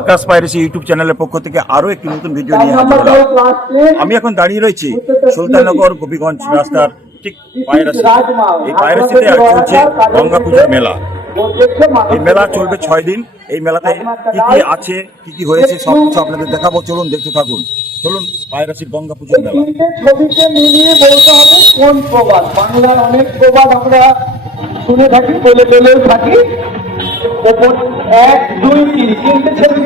আকাশ piracy YouTube চ্যানেলের পক্ষ থেকে আরও একটি নতুন ভিডিও নিয়ে হাজির হলাম। আমি এখন দাঁড়িয়ে রয়েছি সুলতাননগর গোপীগঞ্জ রাস্তার ঠিক পায়রাসি এই পায়রাসিতে চলছে গঙ্গা পুজোর মেলা। এই মেলা চলবে ছয় দিন। এই মেলাতে কি কি আছে কি কি হয়েছে সব কিছু আপনাদের দেখাবো। চলুন দেখতে থাকুন। চলুন পায়রাসির গঙ্গা পুজোর মেলা। ছবিকে মিলিয়ে বলতে হবে কোন প্রবাদ। বাংলার অনেক প্রবাদ আমরা শুনে থাকি বলে বলেও থাকি। এক দুই তিন তিনটে ছবি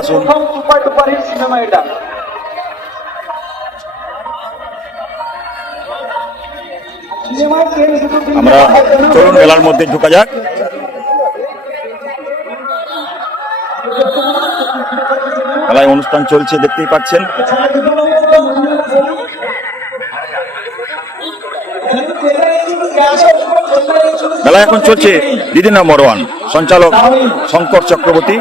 আসুন। সুপার ডুপার হিট সিনেমা এটা। আমরা চলুন মেলার মধ্যে ঢুকা যাক। মেলায় অনুষ্ঠান চলছে দেখতেই পাচ্ছেন। মেলা এখন চলছে। দিদি নম্বর ওয়ান সঞ্চালক শঙ্কর চক্রবর্তী।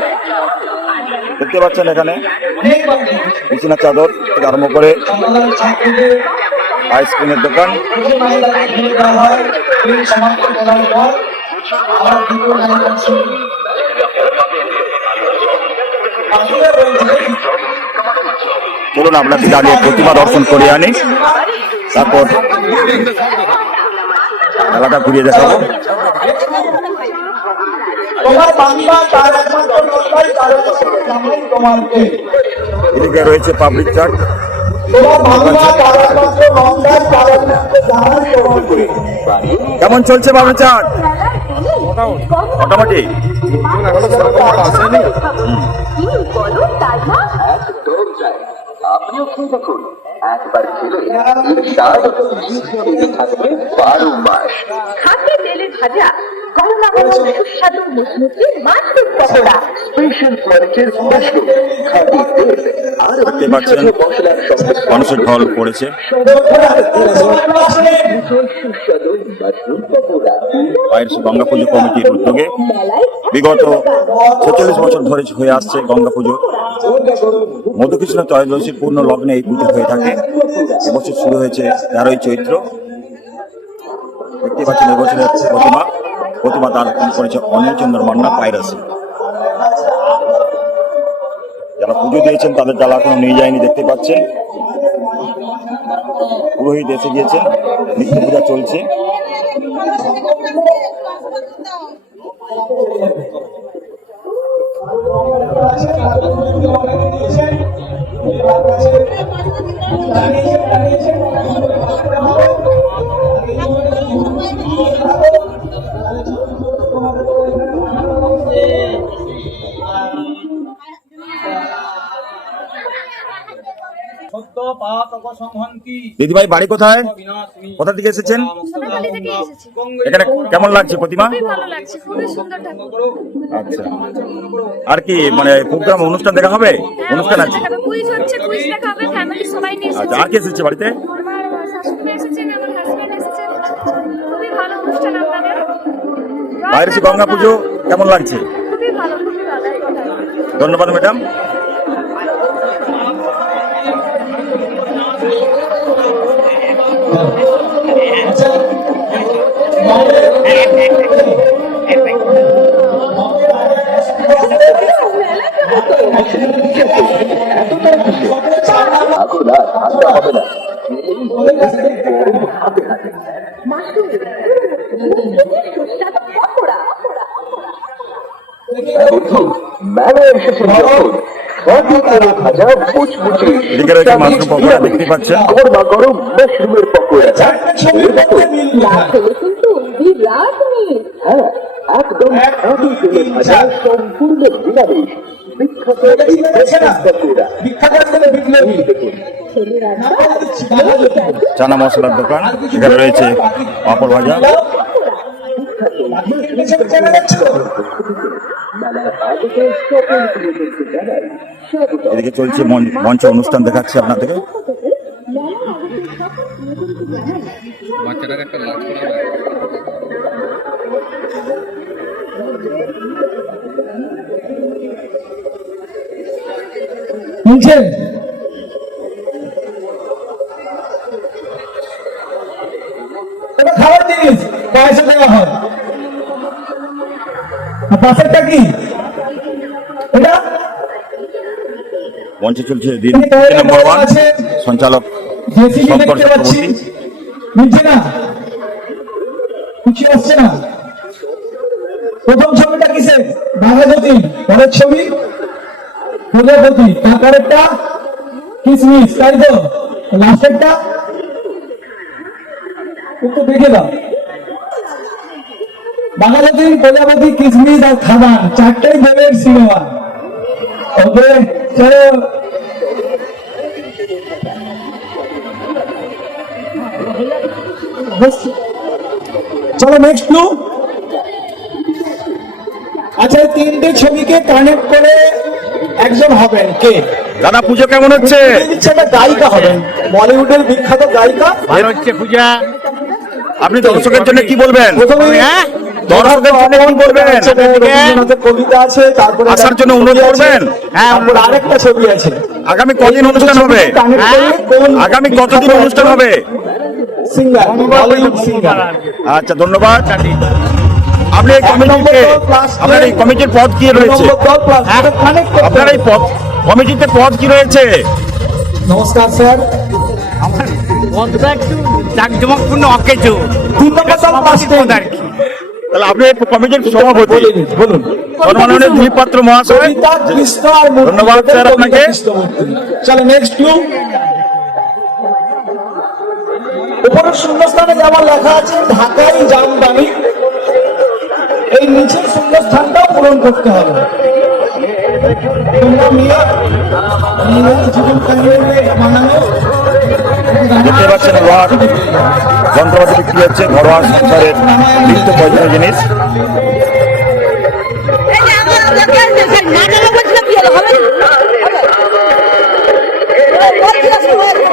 দেখতে পাচ্ছেন এখানে বিছানা চাদর থেকে আরম্ভ করে আইসক্রিমের দোকান। চলুন আপনাদের আগে প্রতিমা দর্শন করে আনি। তারপর মেলাটা ঘুরিয়ে দেখাবো তোমার বাংলা তার একমাত্র নন্দাই তার জামাই তোমারকে এদিকে রয়েছে পাবলিক চার্ট কেমন চলছে পাবলিক চার্ট মোটামুটি। আপনিও খেয়ে দেখুন। একবার খেলে তার স্বাদ থাকবে বারো মাস। খাঁটি তেলে ভাজা। মানুষের ঢল পড়েছে। গঙ্গা পুজো কমিটির উদ্যোগে বিগত ছেচল্লিশ বছর ধরে হয়ে আসছে গঙ্গা পুজো। মধুকৃষ্ণ ত্রয়োদশীর পূর্ণ লগ্নে এই পুজো হয়ে থাকে। এবছর শুরু হয়েছে তেরোই চৈত্র। দেখতে পাচ্ছেন এবছরের প্রতিমা। প্রতিমা আরোপণ করেছে অনিল চন্দ্র মান্না পাইরাসি। যারা পুজো দিয়েছেন, তাদের জ্বালা এখনও নিয়ে যায়নি, দেখতে পাচ্ছেন। পুরোহিত এসে গিয়েছেন, নিত্য পূজা চলছে। দিদিভাই বাড়ি কোথায়? কোথা থেকে এসেছেন? সোনাখালি থেকে এসেছি। এখানে কেমন লাগছে প্রতিমা? আচ্ছা। আর কি মানে প্রোগ্রাম অনুষ্ঠান দেখা হবে? অনুষ্ঠান আছে? দেখাবে কুইজ হচ্ছে কুইজ দেখা হবে ফ্যামিলি সবাই নিয়ে আচ্ছা আর কি এসেছে বাড়িতে? আমার শাশুড়ি এসেছেন আমার হাজবেন্ড এসেছেন খুবই ভালো অনুষ্ঠান আপনাদের। বাইরে গঙ্গা পুজো কেমন লাগছে? খুবই ভালো খুবই ভালো। ধন্যবাদ ম্যাডাম এদিকে রয়েছে মাশরুম পকোড়া দেখতে পাচ্ছেন। গরমা গরম মাশরুমের পকোড়াটা খেয়ে দেখো না খেলে কিন্তু বিরাট মিল হ্যাঁ একদম খাঁটি তেলে ভাজা সম্পূর্ণ চানা মশলার দোকান এখানে রয়েছে পাঁপড় ভাজা। এদিকে চলছে মঞ্চ- অনুষ্ঠান দেখাচ্ছে আপনাদেরকে। নিচে এটা খাবার জিনিস পয়সা দেওয়া হয়। পাশেরটা কি? এটা? মঞ্চে চলছে নম্বর ওয়ান সঞ্চালক শঙ্কর চক্রবর্তী। মিলছে না। কিছু আসছে না। প্রথম ছবিটা কিসের? ভাগবতী পরের ছবি প্রজাপতি তারপরেরটা কিসমিস, তাই তো? লাস্টেরটা একটু দেখে দাও। বাংলাদেশ প্রজাপতি কিসমিস আর খাবার, চারটাই দেবের সিনেমা। ওকে, চলো। চলো নেক্সট ক্লু আচ্ছা তিনটে ছবিকে কানেক্ট করে একজন হবেন কে? দাদা পুজো কেমন হচ্ছে? একটা গায়িকা হবেন। বলিউডের বিখ্যাত গায়িকা। ভালো হচ্ছে পূজা। আপনি দর্শকের জন্য কি বলবেন? হ্যাঁ? দর্শকের জন্য কি বলবেন? কবিতা আছে তারপরে আসার জন্য অনুরোধ ছবি করবেন? হ্যাঁ, আরেকটা ছবি আছে। আগামী কদিন অনুষ্ঠান হবে? হ্যাঁ? করে কোন আগামী কতদিন অনুষ্ঠান হবে? সিঙ্গার। আচ্ছা ধন্যবাদ। আপনি এই কমিটিতে আপনার এই কমিটির পদ কি রয়েছে? কানেক্ট আপনার এই পদ কমিটিতে পদ কি রয়েছে? নমস্কার স্যার। পদটা একটু জাকজমকপূর্ণ অকেজ। তিন নম্বর দল ক্লাস আর কি তাহলে আপনি এই কমিটির সভাপতি। বলুন সম্মাননীয় দিলীপ পাত্র মহাশয়। ধন্যবাদ, স্যার, কবিতা আপনাকে। চলো নেক্সট ক্লু উপরে শূন্যস্থানে যেমন লেখা আছে ঢাকাই জামদানি। এই নিচের শূন্যস্থানটাও পূরণ করতে হবে তোমরা মিয়া মিয়া জীবন কাহিনী বানানো দেখতে পাচ্ছেন লোহার যন্ত্রপাতি বিক্রি হচ্ছে ঘরোয়া সংসারের নিত্য প্রয়োজনীয় জিনিস এক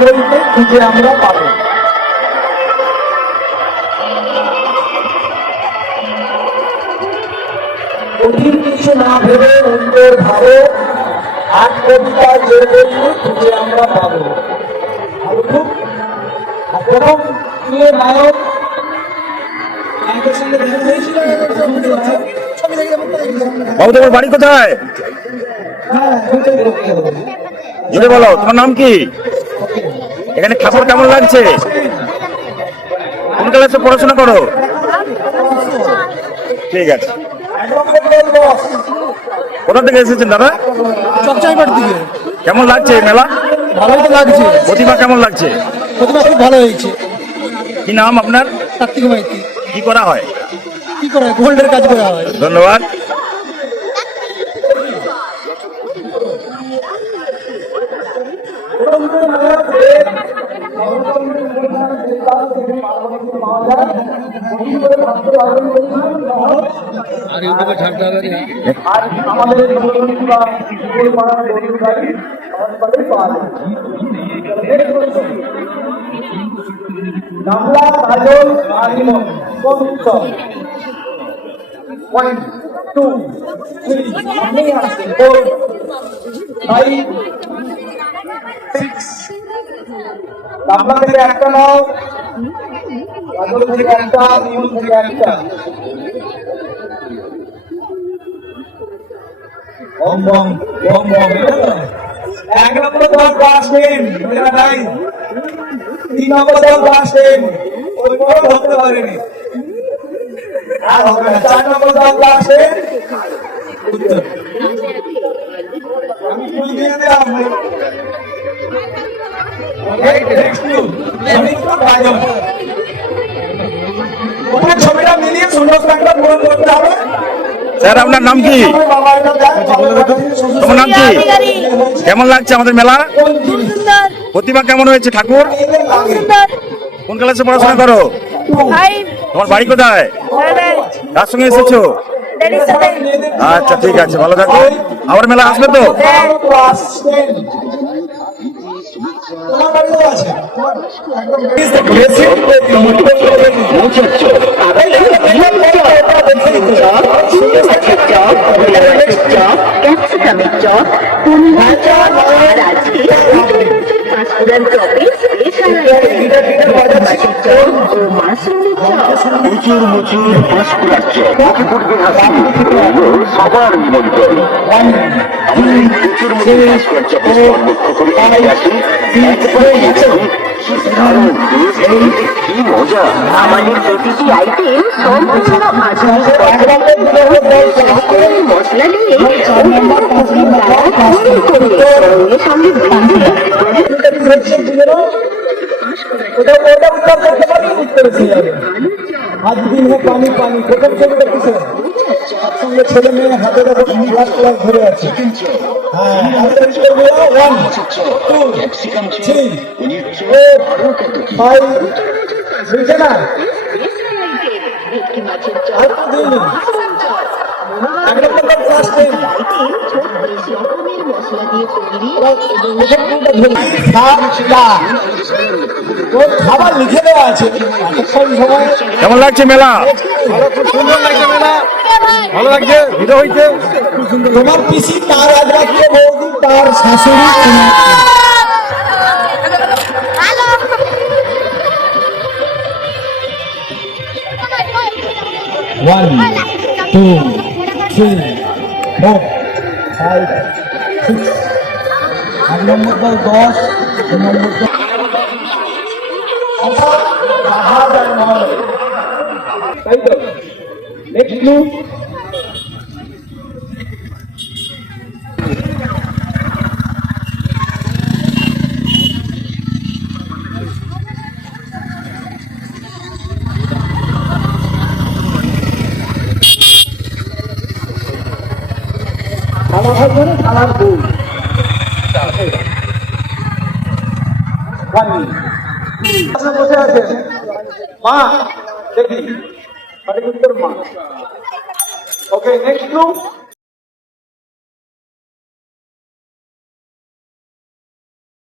বইতে খুঁজে আমরা পাবো। কঠিন কিছু না ভেবে উত্তর ভাবো আজ কবিতা যে বইতে খুঁজে আমরা পাবো। প্রথম প্রিয় নায়ক নায়কের সঙ্গে দেখা হয়েছিল বাবু তোমার বাড়ি কোথায়? বলো তোমার নাম কি? এখানে ঠাকুর কেমন লাগছে? কোন ক্লাসে পড়াশোনা করো? ঠিক আছে। কোথা থেকে এসেছেন দাদা? কেমন লাগছে মেলা? ভালোই তো লাগছে। প্রতিমা কেমন লাগছে? প্রতিমা খুব ভালো হয়েছে। কি নাম আপনার? কার্তিক মাইতি। কি করা হয়? কি করা হয় গোল্ডের কাজ করা হয় ধন্যবাদ আর আমাদের দৌড়ি বা ফুল মারার দৌড়ি গাড়ি আমাদের বাড়ি পাওয়া যায় গামলা কাজল কোন টু থ্রি আসছেন ফোর ফাইভ সিক্স গামলা থেকে একটা নাও। কাজল থেকে একটা ইমন থেকে একটা। এক নম্বর ক্লাস টেন মেয়েরা নাই তিন নম্বর দল ওই বড় ধরতে পারেনি আর হবে না চার নম্বর দল ক্লাস উত্তর আমি ফুল দিয়ে দিলাম আমি তো বাজব ওখানে ছবিটা মিলিয়ে শূন্যস্থানটা পূরণ করতে হবে স্যার আপনার নাম কি তোমার নাম কি কেমন লাগছে আমাদের মেলা প্রতিমা কেমন হয়েছে ঠাকুর কোন ক্লাসে পড়াশোনা করো তোমার বাড়ি কোথায় কার সঙ্গে এসেছ আচ্ছা ঠিক আছে ভালো থাকো আবার মেলা আসবে তো তোমার বাড়িতে আছে চপ পনিরের চপ আর আজকে পাঁচফোড়ন চপে স্পেশাল মাছের চপ ও মাশরুমের সবার নিমন্ত্রণ এই মুচুর মুচুর পাঁশকুড়ার চপের লক্ষ্য পানি পানি ছবিটা কিসে একসঙ্গে ছেলে মেয়ে হাতে দেখো ক্লাস ক্লাস ধরে আছে। ওয়ান টু থ্রি ফাইভ বুঝছে না। আর তো দিইনি এক নম্বর ক্লাস টেন দিয়ে তৈরি খাবার লিখে দেওয়া আছে? কেমন লাগছে মেলা? তোমার পিসি তার একমাত্র বৌদি তার শাশুড়ি two three four five six এক নম্বর দল দশ দু নম্বর দল। তাই তো নেক্সট ক্লু খালা ভাই মানে খালার বউ আচ্ছা, বসে আছে মা দেখি সঠিক উত্তর মা ওকে নেক্সট গ্রুপ